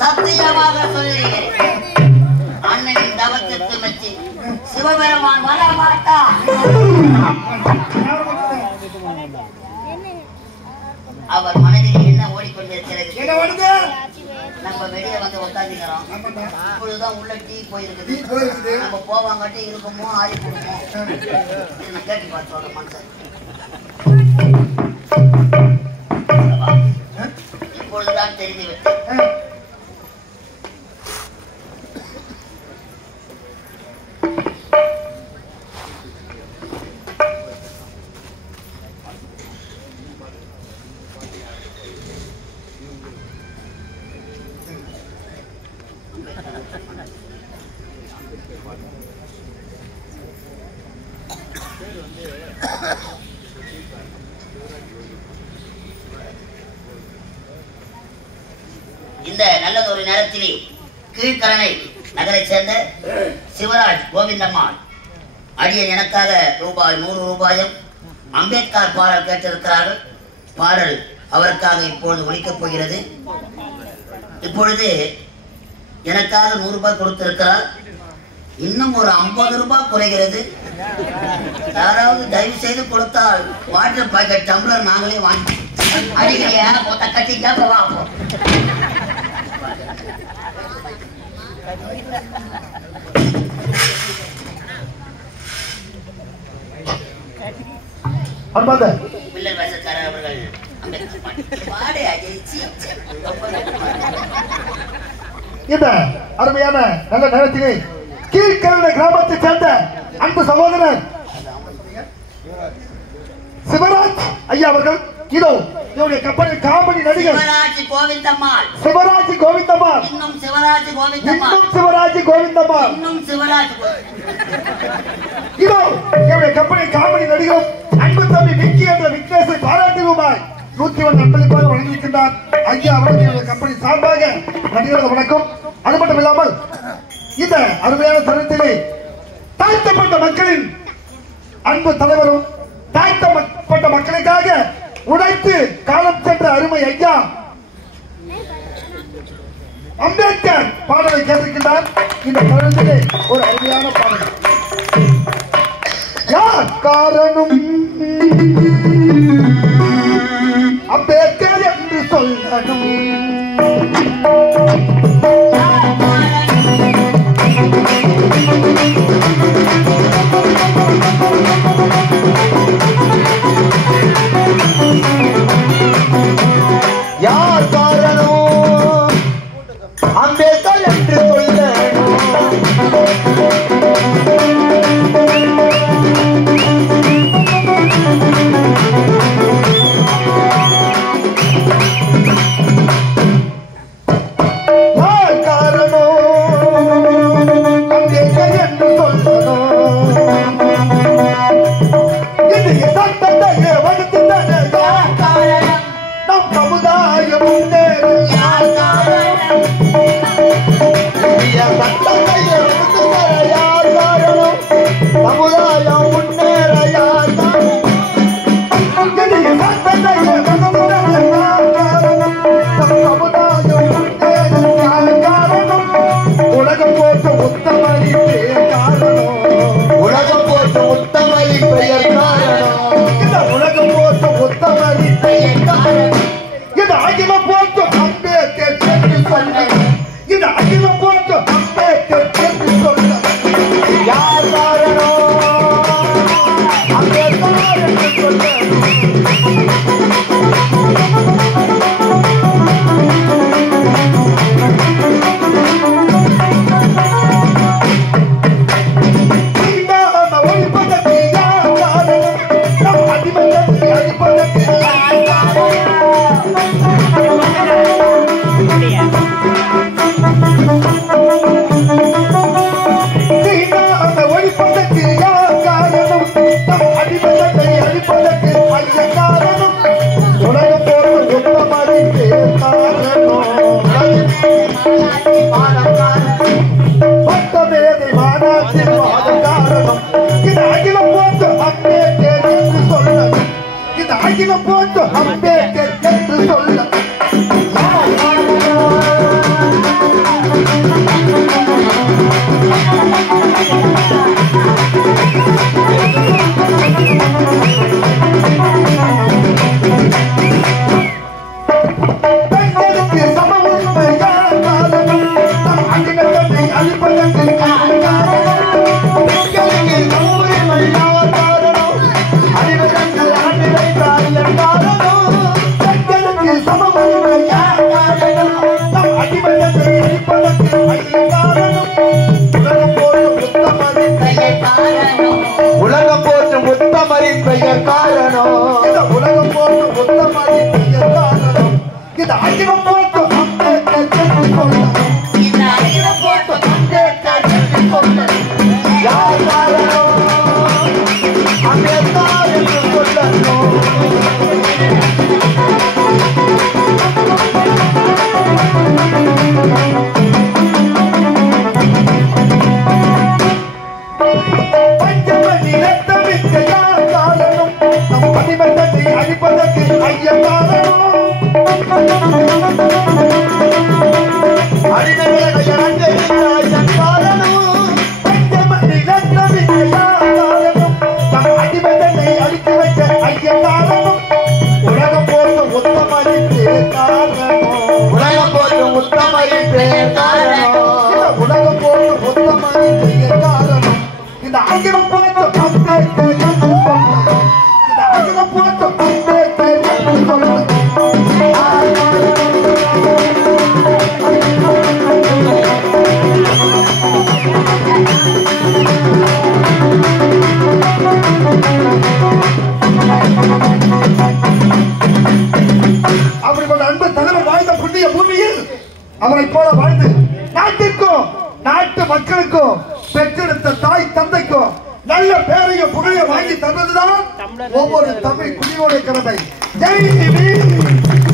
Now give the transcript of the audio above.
சத்தியமாக சொல்லுகிறேன். அண்ணனின் தவத்திற்கு மெச்சி சிவபெருமான் வரமாட்டான். அவர் மனதில் என்ன ஓடிக்கொண்டிருக்கிறது? நம்ம வெளியே வந்து உட்காந்துக்கிறோம். இப்பொழுதுதான் உள்ள டீ போயிருக்குது. நம்ம போவாங்கட்டி இருக்குமோ ஆறி போடுமோ கேட்டு பார்த்தோம். மனுஷன் இப்பொழுதுதான் தெரிந்துவிட்டு இந்த நல்லதொரு நேரத்திலே கீழ்கரணை நகரை சேர்ந்த சிவராஜ் கோவிந்தம்மாள் அடியன் எனக்காக ரூபாய் 100 அம்பேத்கர் பாடல் கேட்டிருக்கிறார்கள். பாடல் அவருக்காக இப்பொழுது ஒலிக்கப் போகிறது. இப்பொழுது எனக்காக 100 ரூபாய் கொடுத்திருக்கிறார். இன்னும் ஒரு 50 ரூபாய் குறைகிறது. யாராவது தயவு செய்து கொடுத்தால் வாட்டர் பாக்கெட் டம்ளர் நாங்களே வாங்கி அடிக்கலையா மொத்த கட்டிக்கா போவோம். மில்லர் வேஷக்காரர் அவர்கள் இந்த அருமையான நல்ல நேரத்திலே கீழ்கரணை கிராமத்தை சேர்ந்த அன்பு சகோதரர் சிவராஜ் ஐயா அவர்கள் இதோ இவருடைய கம்பெனி காமெடி நடிகர் சிவராஜ் கோவிந்தம்மாள் இன்னும் சிவராஜ் கோவிந்தம்மாள் இதோ இவருடைய கம்பெனி காமெடி நடிகர் அன்பு தம்பி விக்கி என்ற விக்னேஷை பாராட்டி ரூபாய் 101 அன்பளிப்பாக வழங்கியிருக்கின்றார். ஐயா அவர்கள் கம்பெனி சார்பாக நடிகர்கள் வணக்கம். அது மட்டும் இல்லாமல் இந்த அருமையான தருணத்திலே தாழ்த்தப்பட்ட மக்களின் அன்பு தலைவரும் தாழ்த்தப்பட்ட மக்களுக்காக உழைத்து காலம் சென்ற அருமை ஐயா அம்பேத்கர் பாடலை கேட்டிருக்கின்றார். இந்த தருணத்திலே ஒரு அருமையான பாடல். யார் காரணம் அம்பேத்கர் என்று சொல்லணும். யார் காரணம் அம்பேத்கர் என்று சொல்லணும். அம்பேத்கர் என்று சொல்ல அவரை போல வாழ்ந்து நாட்டிற்கும் நாட்டு மக்களுக்கும் பெற்றெடுத்த தாய் தந்தைக்கும் நல்ல பேரையும் புகழையும் வாங்கி தந்ததுதான் ஒவ்வொரு தமிழ் குடியோட கடமை. ஜெய்